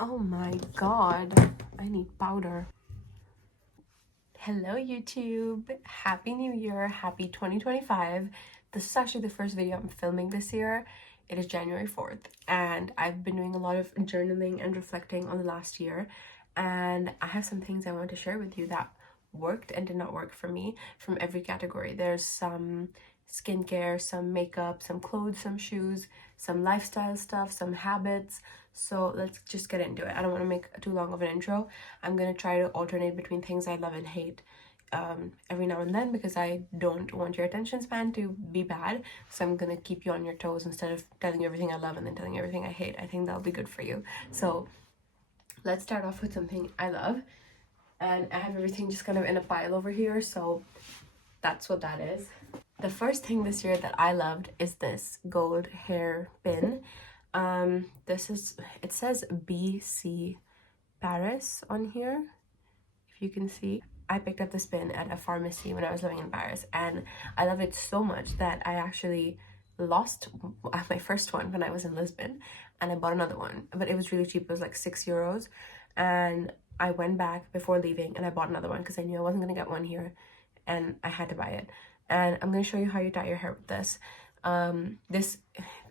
Oh my god, I need powder. Hello YouTube, happy new year, happy 2025. This is actually the first video I'm filming this year. It is January 4th and I've been doing a lot of journaling and reflecting on the last year, and I have some things I want to share with you that worked and did not work for me from every category. There's some skincare, some makeup, some clothes, some shoes, some lifestyle stuff, some habits. So let's just get into it. I don't want to make too long of an intro. I'm going to try to alternate between things I love and hate every now and then, because I don't want your attention span to be bad. So I'm going to keep you on your toes instead of telling you everything I love and then telling you everything I hate. I think that'll be good for you. So let's start off with something I love. And I have everything just kind of in a pile over here. So that's what that is. The first thing this year that I loved is this gold hair pin. It says BC Paris on here, if you can see. I picked up this pin at a pharmacy when I was living in Paris, and I love it so much that I actually lost my first one when I was in Lisbon, and I bought another one, but it was really cheap. It was like €6, and I went back before leaving and I bought another one because I knew I wasn't gonna get one here and I had to buy it. And I'm going to show you how you tie your hair with this. This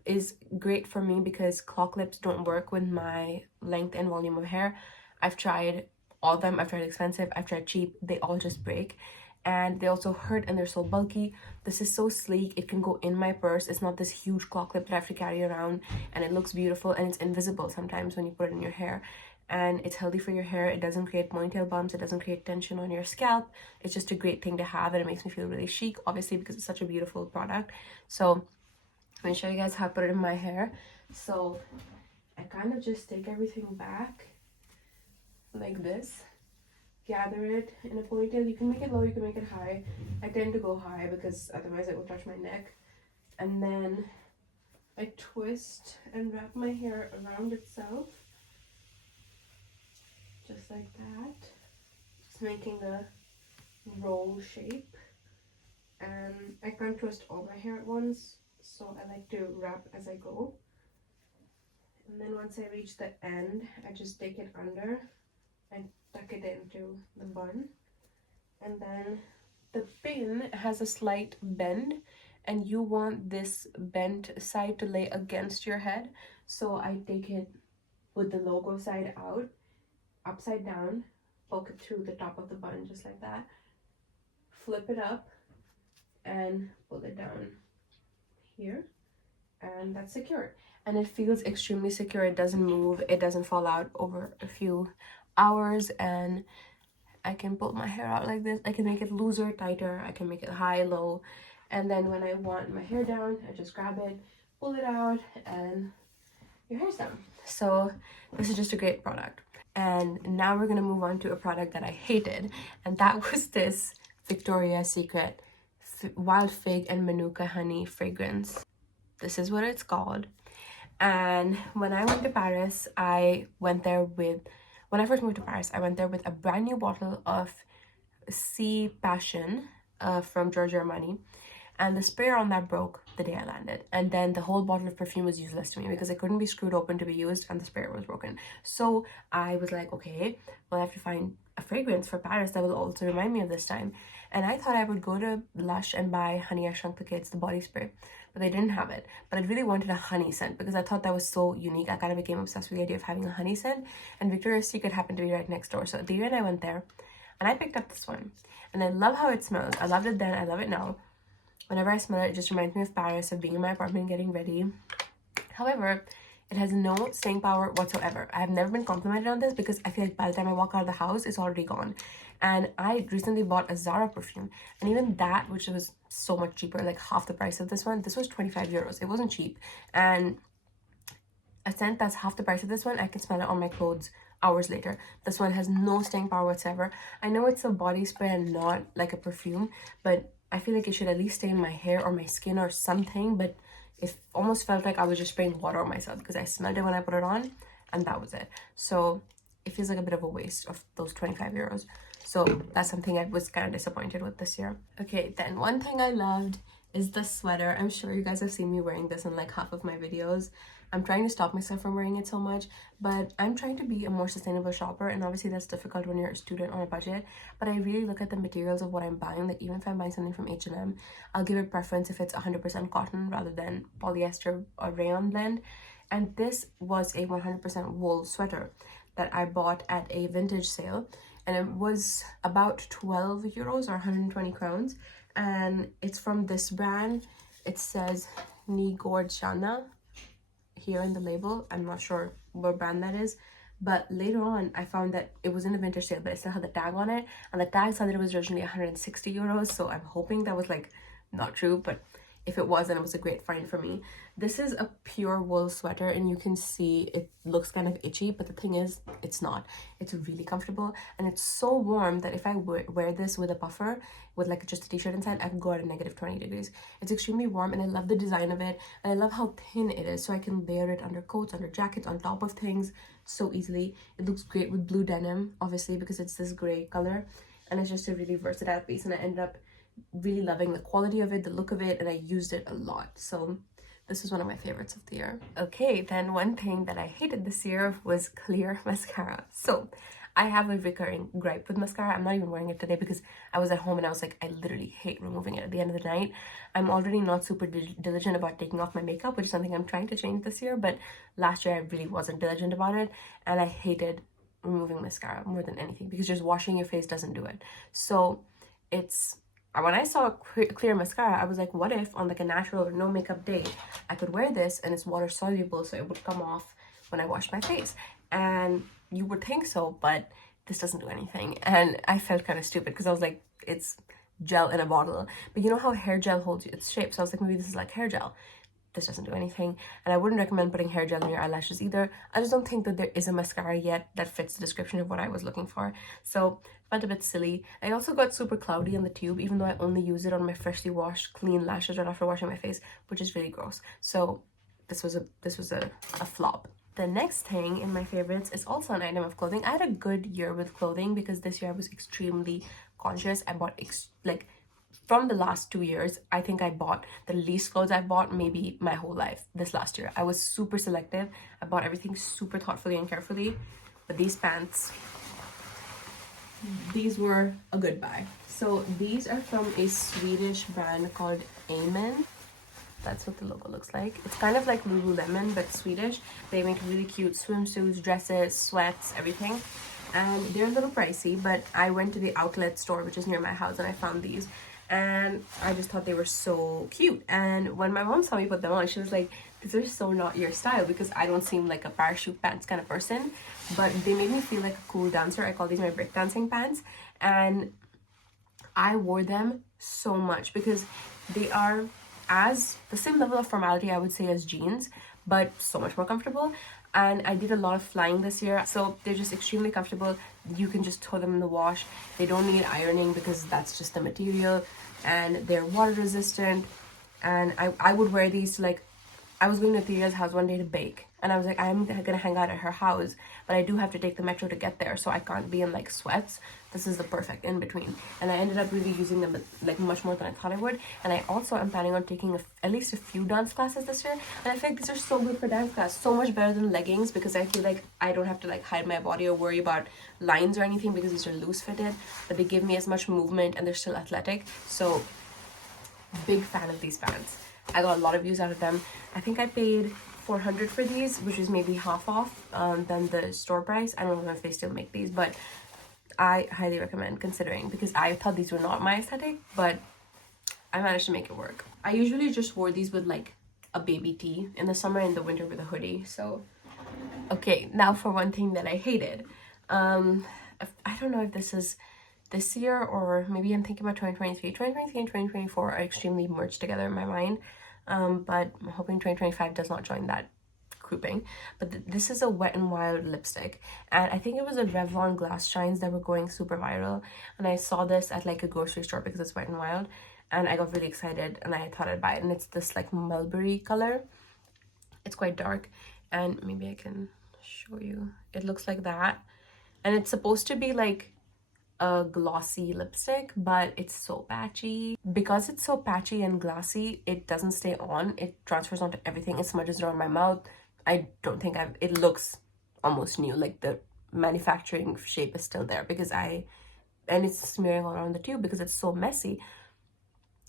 is great for me because claw clips don't work with my length and volume of hair. I've tried all of them. I've tried expensive, I've tried cheap. They all just break, and they also hurt, and they're so bulky. This is so sleek. It can go in my purse. It's not this huge claw clip that I have to carry around, and it looks beautiful, and it's invisible sometimes when you put it in your hair. And it's healthy for your hair. It doesn't create ponytail bumps. It doesn't create tension on your scalp. It's just a great thing to have, and it makes me feel really chic, obviously, because it's such a beautiful product. So I'm going to show you guys how I put it in my hair. So I kind of just take everything back like this, gather it in a ponytail. You can make it low, you can make it high. I tend to go high because otherwise it will touch my neck. And then I twist and wrap my hair around itself, just like that, just making a roll shape. And I can't twist all my hair at once, so I like to wrap as I go. And then once I reach the end, I just take it under and tuck it into the bun. And then the pin has a slight bend, and you want this bent side to lay against your head. So I take it with the logo side out, upside down, poke it through the top of the bun just like that, flip it up and pull it down here, and that's secure. And it feels extremely secure. It doesn't move, it doesn't fall out over a few hours, and I can pull my hair out like this. I can make it looser, tighter, I can make it high, low, and then when I want my hair down, I just grab it, pull it out, and your hair's done. So this is just a great product. And now we're gonna move on to a product that I hated, and that was this Victoria's Secret Wild Fig and Manuka Honey fragrance. This is what it's called. And when I went to Paris, when I first moved to Paris, I went there with a brand new bottle of Sea Passion from Giorgio Armani, and the sprayer on that broke the day I landed, and then the whole bottle of perfume was useless to me because it couldn't be screwed open to be used and the sprayer was broken. So I was like, okay, well, I have to find a fragrance for Paris that will also remind me of this time. And I thought I would go to Lush and buy Honey I Shrunk the Kids, the body spray, but they didn't have it. But I really wanted a honey scent because I thought that was so unique. I kind of became obsessed with the idea of having a honey scent, and Victoria's Secret happened to be right next door. So the year I went there, and I picked up this one, and I love how it smells. I loved it then, I love it now. Whenever I smell it, it just reminds me of Paris, of being in my apartment getting ready. However, it has no staying power whatsoever. I have never been complimented on this because I feel like by the time I walk out of the house, it's already gone. And I recently bought a Zara perfume, and even that, which was so much cheaper, like half the price of this one, this was €25. It wasn't cheap. And a scent that's half the price of this one, I can smell it on my clothes hours later. This one has no staying power whatsoever. I know it's a body spray and not like a perfume, but I feel like it should at least stay in my hair or my skin or something, but it almost felt like I was just spraying water on myself because I smelled it when I put it on, and that was it. So it feels like a bit of a waste of those €25. So that's something I was kind of disappointed with this year. Okay, then one thing I loved is the sweater. I'm sure you guys have seen me wearing this in like half of my videos. I'm trying to stop myself from wearing it so much, but I'm trying to be a more sustainable shopper, and obviously that's difficult when you're a student on a budget. But I really look at the materials of what I'm buying. Like, even if I'm buying something from H&M, I'll give it preference if it's 100% cotton rather than polyester or rayon blend. And this was a 100% wool sweater that I bought at a vintage sale, and it was about 12 euros or 120 crowns, and it's from this brand. It says Nigorjana here in the label. I'm not sure what brand that is, but later on I found that it was in a vintage sale, but it still had the tag on it, and the tag said that it was originally 160 euros, so I'm hoping that was like not true, but if it was, then it was a great find for me. This is a pure wool sweater, and you can see it looks kind of itchy, but the thing is, it's not. It's really comfortable, and it's so warm that if I wear this with a puffer, with like just a t-shirt inside, I can go at a negative 20 degrees. It's extremely warm, and I love the design of it, and I love how thin it is, so I can layer it under coats, under jackets, on top of things so easily. It looks great with blue denim, obviously, because it's this gray color, and it's just a really versatile piece, and I ended up really loving the quality of it, the look of it, and I used it a lot. So this is one of my favorites of the year. Okay, then one thing that I hated this year was clear mascara. So I have a recurring gripe with mascara. I'm not even wearing it today because I was at home and I was like, I literally hate removing it at the end of the night. I'm already not super diligent about taking off my makeup, which is something I'm trying to change this year, but last year I really wasn't diligent about it, and I hated removing mascara more than anything because just washing your face doesn't do it. So it's, when I saw clear mascara, I was like, what if on like a natural or no makeup day, I could wear this and it's water soluble, so it would come off when I wash my face. And you would think so, but this doesn't do anything. And I felt kind of stupid because I was like, it's gel in a bottle. But you know how hair gel holds its shape? So I was like, maybe this is like hair gel. This doesn't do anything, and I wouldn't recommend putting hair gel in your eyelashes either. I just don't think that there is a mascara yet that fits the description of what I was looking for, so felt a bit silly. I also got super cloudy on the tube, even though I only use it on my freshly washed clean lashes right after washing my face, which is really gross. So this was a flop. The next thing in my favorites is also an item of clothing. I had a good year with clothing because this year I was extremely conscious. I bought from the last 2 years, I think I bought the least clothes I've bought maybe my whole life this last year. I was super selective. I bought everything super thoughtfully and carefully. But these pants, these were a good buy. So these are from a Swedish brand called Amen. That's what the logo looks like. It's kind of like Lululemon, but Swedish. They make really cute swimsuits, dresses, sweats, everything. And they're a little pricey, but I went to the outlet store, which is near my house, and I found these. And I just thought they were so cute. And when my mom saw me put them on, she was like, these are so not your style, because I don't seem like a parachute pants kind of person, but they made me feel like a cool dancer. I call these my breakdancing pants, and I wore them so much because they are as the same level of formality, I would say, as jeans, but so much more comfortable. And I did a lot of flying this year, so they're just extremely comfortable. You can just throw them in the wash. They don't need ironing because that's just the material, and they're water resistant. And I would wear these to, like, I was going to Theria's house one day to bake, and I was like, I'm gonna hang out at her house, but I do have to take the metro to get there, so I can't be in like sweats. This is the perfect in between, and I ended up really using them like much more than I thought I would. And I also am planning on taking at least a few dance classes this year, and I think these are so good for dance class, so much better than leggings, because I feel like I don't have to like hide my body or worry about lines or anything because these are loose fitted, but they give me as much movement and they're still athletic. So big fan of these pants. I got a lot of use out of them. I think I paid 400 for these, which is maybe half off than the store price. I don't know if they still make these, but I highly recommend considering, because I thought these were not my aesthetic, but I managed to make it work. I usually just wore these with like a baby tee in the summer, in the winter with a hoodie. So okay, now for one thing that I hated. I don't know if this is this year or maybe I'm thinking about 2023. 2023 and 2024 are extremely merged together in my mind, but I'm hoping 2025 does not join that grouping. But this is a Wet n Wild lipstick, and I think it was a Revlon glass shines that were going super viral, and I saw this at like a grocery store because it's Wet n Wild, and I got really excited and I thought I'd buy it. And it's this like mulberry color. It's quite dark, and maybe I can show you. It looks like that, and it's supposed to be like a glossy lipstick, but it's so patchy. Because it's so patchy and glossy, it doesn't stay on. It transfers onto everything. It smudges around my mouth. I don't think it looks almost new, like the manufacturing shape is still there, because and it's smearing all around the tube because it's so messy.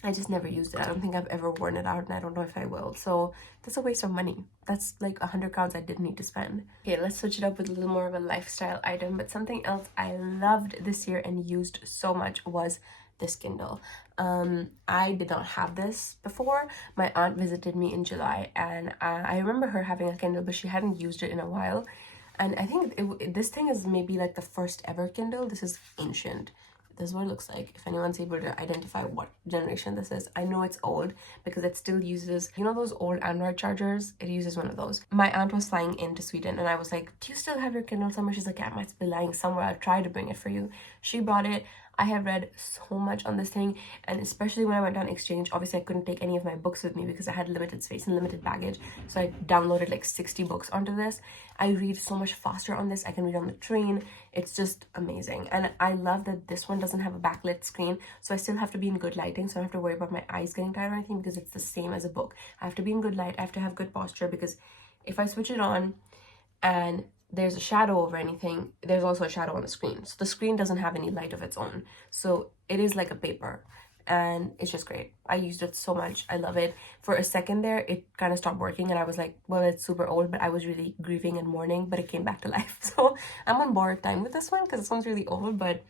I just never used it. I don't think I've ever worn it out, and I don't know if I will. So that's a waste of money. That's like 100 crowns I didn't need to spend. Okay, let's switch it up with a little more of a lifestyle item. But something else I loved this year and used so much was this Kindle. I did not have this before. My aunt visited me in July, and I remember her having a Kindle, but she hadn't used it in a while. And I think this thing is maybe like the first ever Kindle. This is ancient. This is what it looks like, if anyone's able to identify what generation this is. I know it's old because it still uses, you know those old Android chargers? It uses one of those. My aunt was flying into Sweden, and I was like, do you still have your Kindle somewhere? She's like, yeah, it might be lying somewhere. I'll try to bring it for you. She brought it. I have read so much on this thing, and especially when I went on exchange, obviously I couldn't take any of my books with me because I had limited space and limited baggage. So I downloaded like 60 books onto this. I read so much faster on this. I can read on the train. It's just amazing. And I love that this one doesn't have a backlit screen, so I still have to be in good lighting, so I don't have to worry about my eyes getting tired or anything, because it's the same as a book. I have to be in good light. I have to have good posture, because if I switch it on and there's a shadow over anything, there's also a shadow on the screen. So the screen doesn't have any light of its own. So it is like a paper, and it's just great. I used it so much. I love it. For a second there, it kind of stopped working, and I was like, well, it's super old, but I was really grieving and mourning, but it came back to life. So I'm on borrowed time with this one because this one's really old, but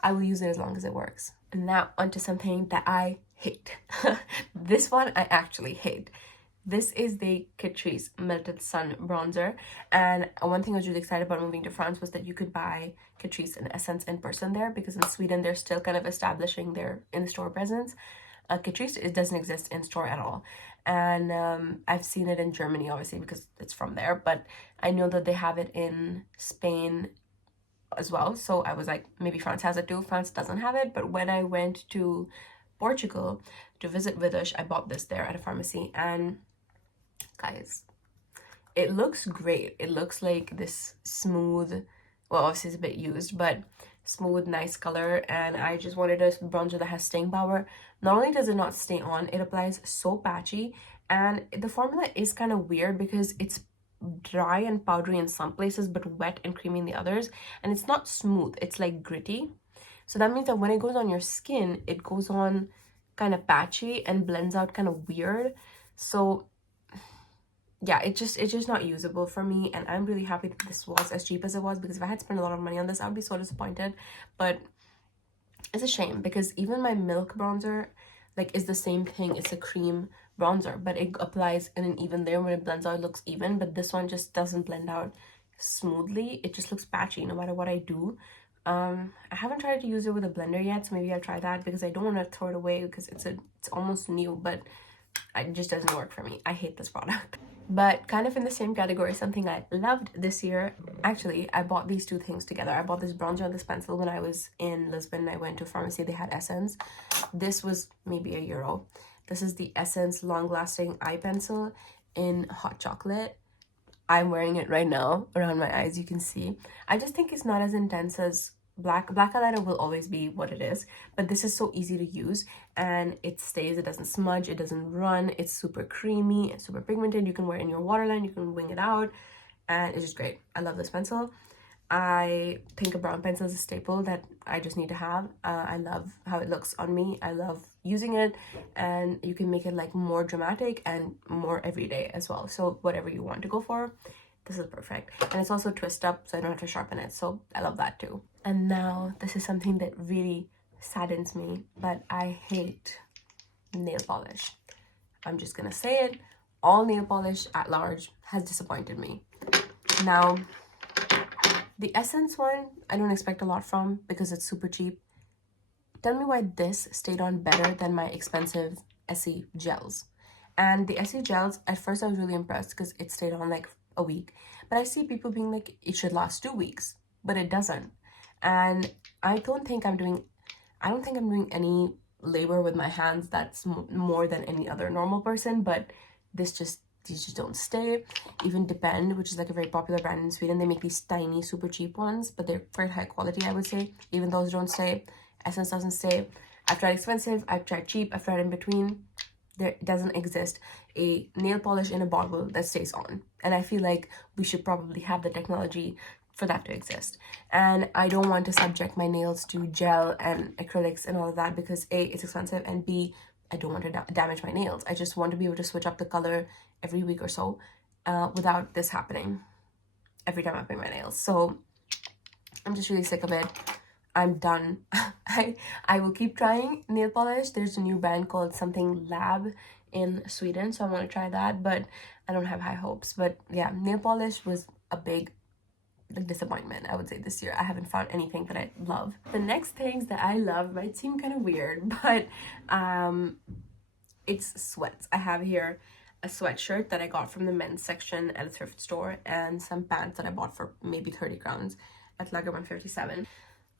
I will use it as long as it works. And now onto something that I hate. This one I actually hate. This is the Catrice Melted Sun Bronzer, and one thing I was really excited about moving to France was that you could buy Catrice and Essence in person there, because in Sweden they're still kind of establishing their in-store presence. Catrice, it doesn't exist in-store at all, and I've seen it in Germany, obviously, because it's from there, but I know that they have it in Spain as well, so I was like, maybe France has it too. France doesn't have it, but when I went to Portugal to visit Vidush, I bought this there at a pharmacy, and guys, it looks great. It looks like this smooth, well, obviously it's a bit used, but smooth, nice color, and I just wanted a bronzer that has staying power. Not only does it not stay on, it applies so patchy, and the formula is kind of weird because it's dry and powdery in some places but wet and creamy in the others, and it's not smooth, it's like gritty. So that means that when it goes on your skin, it goes on kind of patchy and blends out kind of weird. So yeah, it's just not usable for me, and I'm really happy that this was as cheap as it was, because if I had spent a lot of money on this, I would be so disappointed. But it's a shame, because even my Milk bronzer like is the same thing. It's a cream bronzer, but it applies in an even layer. When it blends out, it looks even, but this one just doesn't blend out smoothly. It just looks patchy no matter what I do. I haven't tried to use it with a blender yet, so maybe I'll try that, because I don't want to throw it away, because it's almost new, but it just doesn't work for me. I hate this product. But kind of in the same category, something I loved this year, actually, I bought these two things together. I bought this bronzer and this pencil when I was in Lisbon. I went to a pharmacy, they had Essence. This was maybe €1. This is the Essence Long Lasting Eye Pencil in hot chocolate. I'm wearing it right now around my eyes, you can see. I just think it's not as intense as black eyeliner will always be what it is, but this is so easy to use, and it stays, it doesn't smudge, it doesn't run, it's super creamy and super pigmented. You can wear it in your waterline, you can wing it out, and it's just great. I love this pencil. I think a brown pencil is a staple that I just need to have. I love how it looks on me. I love using it, and you can make it like more dramatic and more everyday as well. So whatever you want to go for, this is perfect. And it's also twist up, so I don't have to sharpen it, so I love that too. And now this is something that really saddens me, but I hate nail polish. I'm just gonna say it, all nail polish at large has disappointed me. Now, the Essence one, I don't expect a lot from, because it's super cheap. Tell me why this stayed on better than my expensive Essie gels. And the Essie gels, at first I was really impressed because it stayed on like a week. But I see people being like, it should last 2 weeks, but it doesn't. And I don't think I'm doing any labor with my hands that's more than any other normal person, but these just don't stay. Even Depend, which is like a very popular brand in Sweden, they make these tiny, super cheap ones, but they're quite high quality, I would say. Even those don't stay. Essence doesn't stay. I've tried expensive, I've tried cheap, I've tried in between. there doesn't exist a nail polish in a bottle that stays on. And I feel like we should probably have the technology for that to exist. And I don't want to subject my nails to gel and acrylics and all of that because A, it's expensive, and B, I don't want to damage my nails. I just want to be able to switch up the color every week or so without this happening every time I paint my nails. So I'm just really sick of it. I'm done. I will keep trying nail polish. There's a new brand called something Lab in Sweden, so I want to try that, but I don't have high hopes. But yeah, nail polish was a big disappointment, I would say, this year. I haven't found anything that I love. The next things that I love might seem kind of weird, but it's sweats. I have here a sweatshirt that I got from the men's section at a thrift store and some pants that I bought for maybe 30 crowns at Lager 157.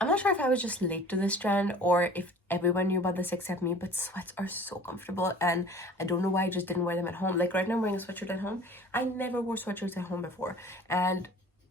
I'm not sure if I was just late to this trend or if everyone knew about this except me, but sweats are so comfortable and I don't know why I just didn't wear them at home. Like right now I'm wearing a sweatshirt at home. I never wore sweatshirts at home before, and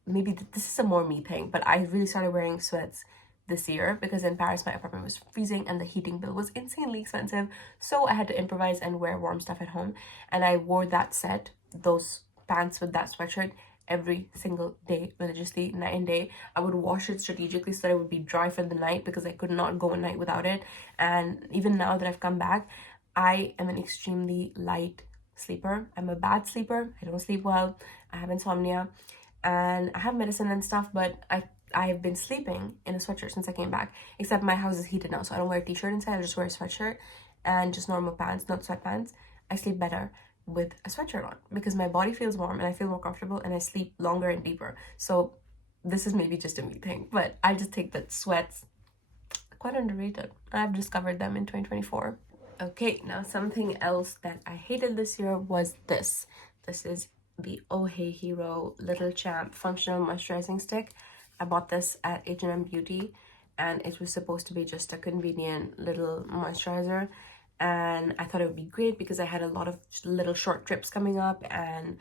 maybe this is a more me thing, but I really started wearing sweats this year because in Paris my apartment was freezing and the heating bill was insanely expensive, so I had to improvise and wear warm stuff at home. And I wore that set, those pants with that sweatshirt, every single day religiously, night and day. I would wash it strategically so that it would be dry for the night because I could not go a night without it. And even now that I've come back, I am an extremely light sleeper. I'm a bad sleeper. I don't sleep well. I have insomnia and I have medicine and stuff, but I've been sleeping in a sweatshirt since I came back, except my house is heated now, so I don't wear a t-shirt inside. I just wear a sweatshirt and just normal pants, not sweatpants. I sleep better with a sweatshirt on because my body feels warm and I feel more comfortable and I sleep longer and deeper. So this is maybe just a me thing, but I just think that sweats are quite underrated. I've discovered them in 2024. Okay, now something else that I hated this year was this. This is the Oh Hey Hero Little Champ Functional Moisturizing Stick. I bought this at H&M Beauty and it was supposed to be just a convenient little moisturizer, and I thought it would be great because I had a lot of little short trips coming up, and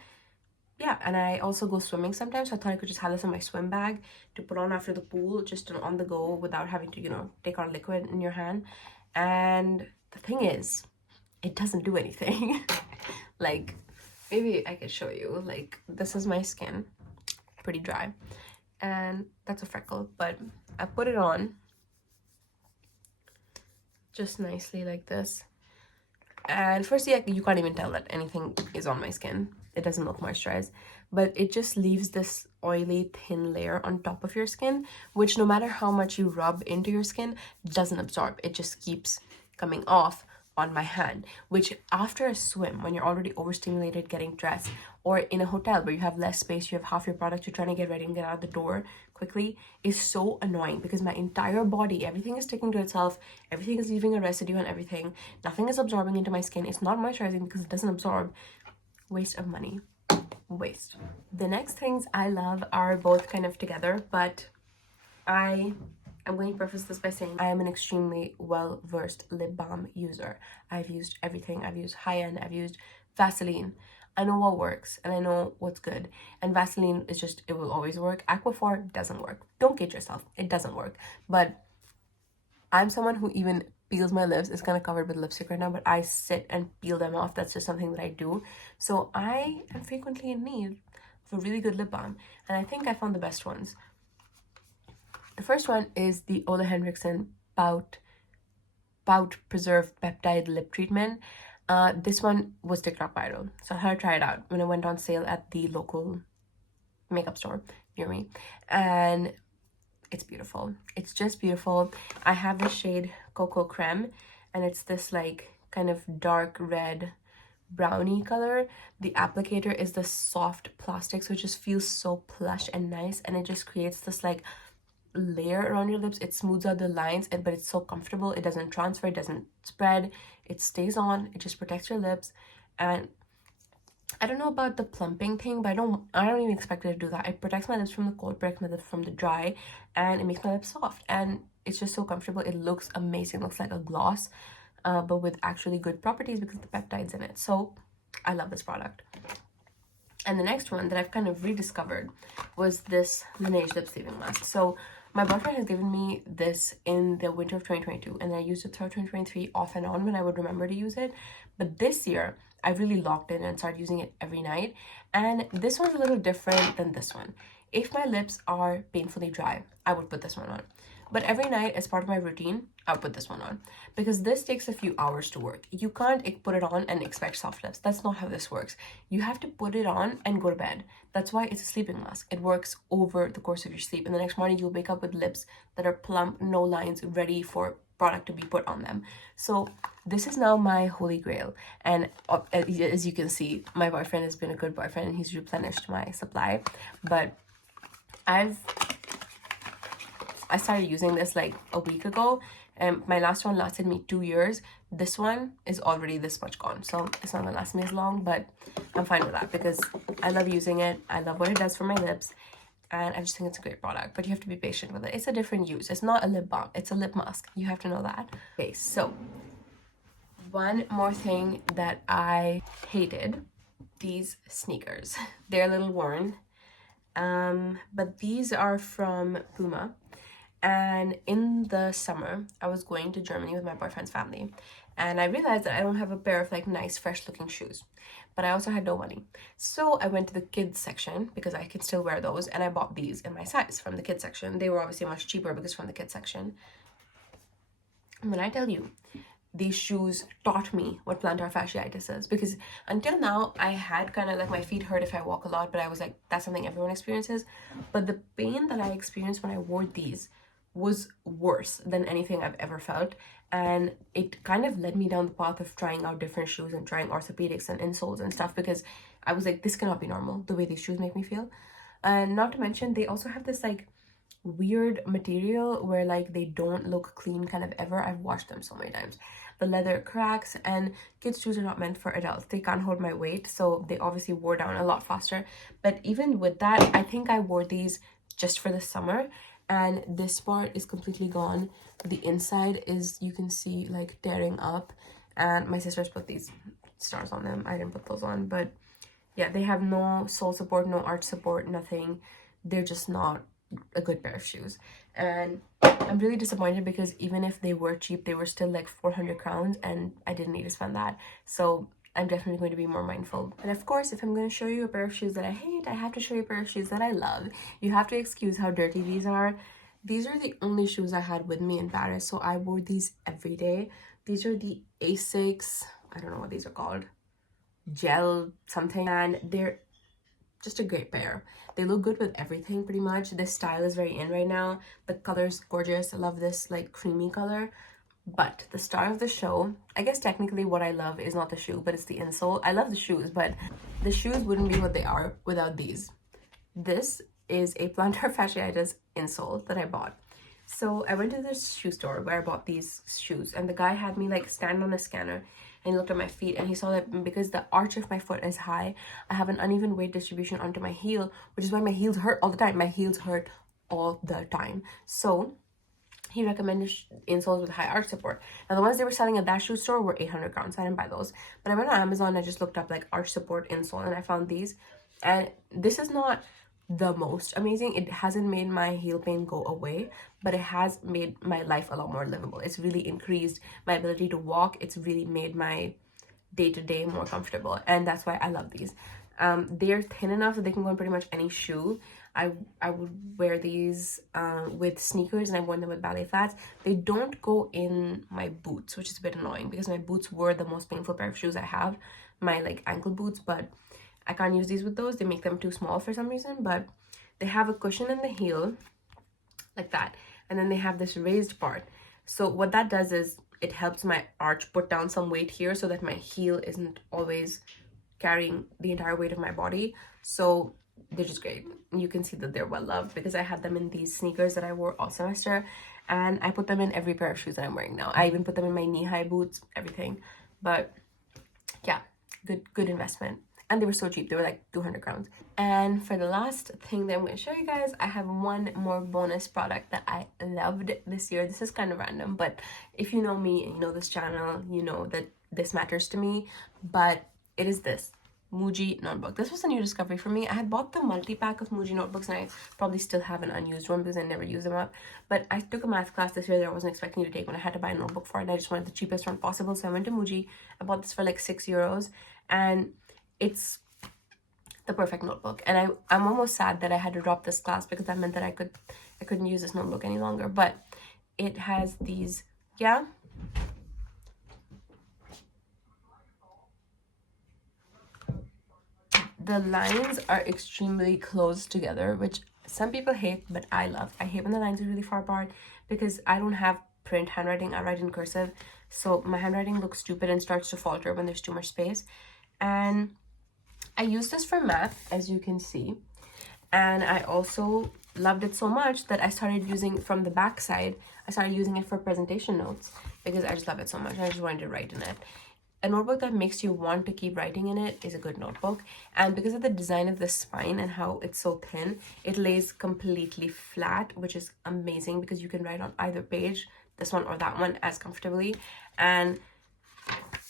yeah, and I also go swimming sometimes, so I thought I could just have this in my swim bag to put on after the pool, just on the go without having to, you know, take out liquid in your hand. And the thing is, it doesn't do anything. Like, maybe I could show you, like, this is my skin, pretty dry, and that's a freckle, but I put it on just nicely like this, and firstly, you can't even tell that anything is on my skin. It doesn't look moisturized, but it just leaves this oily thin layer on top of your skin, which no matter how much you rub into your skin, doesn't absorb. It just keeps coming off on my hand, which after a swim, when you're already overstimulated getting dressed, or in a hotel where you have less space, you have half your product, you're trying to get ready and get out the door quickly, is so annoying because my entire body, everything is sticking to itself, everything is leaving a residue on everything, nothing is absorbing into my skin, it's not moisturizing because it doesn't absorb. Waste of money. Waste. The next things I love are both kind of together, but I'm going to preface this by saying I am an extremely well-versed lip balm user. I've used everything. I've used high-end, I've used Vaseline. I know what works and I know what's good. And Vaseline is just, it will always work. Aquaphor doesn't work. Don't kid yourself. It doesn't work. But I'm someone who even peels my lips. It's kind of covered with lipstick right now, but I sit and peel them off. That's just something that I do. So I am frequently in need of a really good lip balm. And I think I found the best ones. The first one is the Ole Henriksen Pout Preserved Peptide Lip Treatment. This one was TikTok viral, so I had to try it out when it went on sale at the local makeup store near me, and it's beautiful. It's just beautiful. I have the shade Cocoa Creme, and it's this like kind of dark red brownie color. The applicator is the soft plastic, so it just feels so plush and nice, and it just creates this like layer around your lips. It smooths out the lines, but it's so comfortable. It doesn't transfer, it doesn't spread, it stays on, it just protects your lips. And I don't know about the plumping thing, but I don't even expect it to do that. It protects my lips from the cold, protects my lips from the dry, and it makes my lips soft, and it's just so comfortable. It looks amazing. It looks like a gloss, but with actually good properties because of the peptides in it. So I love this product. And the next one that I've kind of rediscovered was this Laneige lip sleeving mask. So My boyfriend has given me this in the winter of 2022, and I used it throughout 2023 off and on when I would remember to use it. But this year, I really locked in and started using it every night. And this one's a little different than this one. If my lips are painfully dry, I would put this one on. But every night, as part of my routine, I'll put this one on. Because this takes a few hours to work. You can't put it on and expect soft lips. That's not how this works. You have to put it on and go to bed. That's why it's a sleeping mask. It works over the course of your sleep. And the next morning, you'll wake up with lips that are plump, no lines, ready for product to be put on them. So this is now my holy grail. And as you can see, my boyfriend has been a good boyfriend and he's replenished my supply. But I started using this like a week ago, and my last one lasted me 2 years. This one is already this much gone, so it's not gonna last me as long, but I'm fine with that because I love using it. I love what it does for my lips, and I just think it's a great product, but you have to be patient with it. It's a different use. It's not a lip balm, it's a lip mask. You have to know that. Okay, so one more thing that I hated, these sneakers. They're a little worn, but these are from Puma. And in the summer, I was going to Germany with my boyfriend's family. And I realized that I don't have a pair of like nice, fresh looking shoes. But I also had no money. So I went to the kids section because I can still wear those. And I bought these in my size from the kids section. They were obviously much cheaper because from the kids section. And when I tell you, these shoes taught me what plantar fasciitis is, because until now I had kind of like my feet hurt if I walk a lot, but I was like, that's something everyone experiences. But the pain that I experienced when I wore these was worse than anything I've ever felt, and it kind of led me down the path of trying out different shoes and trying orthopedics and insoles and stuff, because I was like, this cannot be normal the way these shoes make me feel. And not to mention, they also have this like weird material where like they don't look clean kind of ever. I've washed them so many times. The leather cracks, and kids shoes are not meant for adults. They can't hold my weight, so they obviously wore down a lot faster. But even with that, I think I wore these just for the summer, and this part is completely gone. The inside is, you can see, like tearing up, and my sisters put these stars on them. I didn't put those on, but yeah, they have no sole support, no arch support, nothing. They're just not a good pair of shoes, and I'm really disappointed because even if they were cheap, they were still like 400 crowns, and I didn't need to spend that. So I'm definitely going to be more mindful. And of course, if I'm going to show you a pair of shoes that I hate, I have to show you a pair of shoes that I love. You have to excuse how dirty these are. These are the only shoes I had with me in Paris, so I wore these every day. These are the Asics, I don't know what these are called, gel something, and they're just a great pair. They look good with everything pretty much. This style is very in right now. The color's gorgeous. I love this like creamy color. But the star of the show, I guess technically what I love is not the shoe, but it's the insole. I love the shoes, but the shoes wouldn't be what they are without these. This is a plantar fasciitis insole that I bought. So I went to this shoe store where I bought these shoes, and the guy had me like stand on a scanner, and he looked at my feet, and he saw that because the arch of my foot is high, I have an uneven weight distribution onto my heel, which is why my heels hurt all the time. My heels hurt all the time. So he recommended insoles with high arch support. Now, the ones they were selling at that shoe store were 800 crowns, so I didn't buy those. But I went on Amazon and I just looked up like arch support insole, and I found these. And this is not the most amazing. It hasn't made my heel pain go away, but it has made my life a lot more livable. It's really increased my ability to walk. It's really made my day-to-day more comfortable, and that's why I love these. They're thin enough that they can go in pretty much any shoe. I would wear these with sneakers, and I wore them with ballet flats. They don't go in my boots, which is a bit annoying because my boots were the most painful pair of shoes I have, my like ankle boots, but I can't use these with those. They make them too small for some reason. But they have a cushion in the heel like that, and then they have this raised part. So what that does is it helps my arch put down some weight here so that my heel isn't always carrying the entire weight of my body. So they're just great. You can see that they're well loved because I had them in these sneakers that I wore all semester, and I put them in every pair of shoes that I'm wearing now. I even put them in my knee-high boots, everything. But yeah, good investment. And they were so cheap. They were like 200 crowns. And for the last thing that I'm going to show you guys, I have one more bonus product that I loved this year. This is kind of random, but if you know me and you know this channel, you know that this matters to me. But it is this. Muji notebook. This was a new discovery for me. I had bought the multi-pack of Muji notebooks and I probably still have an unused one because I never use them up. But I took a math class this year that I wasn't expecting to take when I had to buy a notebook for it. I just wanted the cheapest one possible. So I went to Muji. I bought this for like €6 and it's the perfect notebook. And I'm almost sad that I had to drop this class because that meant that I couldn't use this notebook any longer. But it has these, yeah. The lines are extremely close together, which some people hate, but I love. I hate when the lines are really far apart because I don't have print handwriting. I write in cursive, so my handwriting looks stupid and starts to falter when there's too much space. And I use this for math, as you can see. And I also loved it so much that I started using from the back side. I started using it for presentation notes because I just love it so much. I just wanted to write in it. A notebook that makes you want to keep writing in it is a good notebook. And because of the design of the spine and how it's so thin, it lays completely flat, which is amazing because you can write on either page, this one or that one, as comfortably. And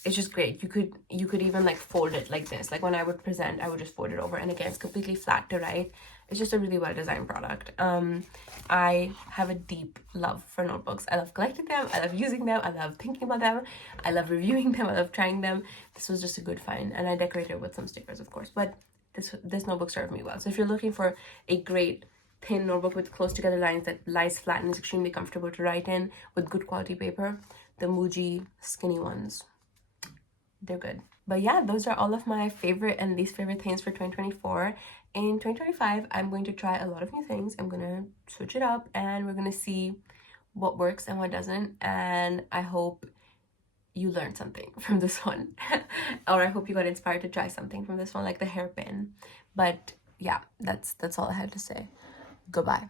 it's just great. You could even like fold it like this. Like when I would present, I would just fold it over, and again, it's completely flat to write. It's just a really well designed product. I have a deep love for notebooks. I love collecting them, I love using them, I love thinking about them, I love reviewing them, I love trying them. This was just a good find, and I decorated it with some stickers, of course, but this notebook served me well. So if you're looking for a great thin notebook with close together lines that lies flat and is extremely comfortable to write in with good quality paper, the Muji skinny ones, they're good. But yeah, those are all of my favorite and least favorite things for 2024. In 2025, I'm going to try a lot of new things. I'm going to switch it up and we're going to see what works and what doesn't. And I hope you learned something from this one. Or I hope you got inspired to try something from this one, like the hairpin. But yeah, that's all I had to say. Goodbye.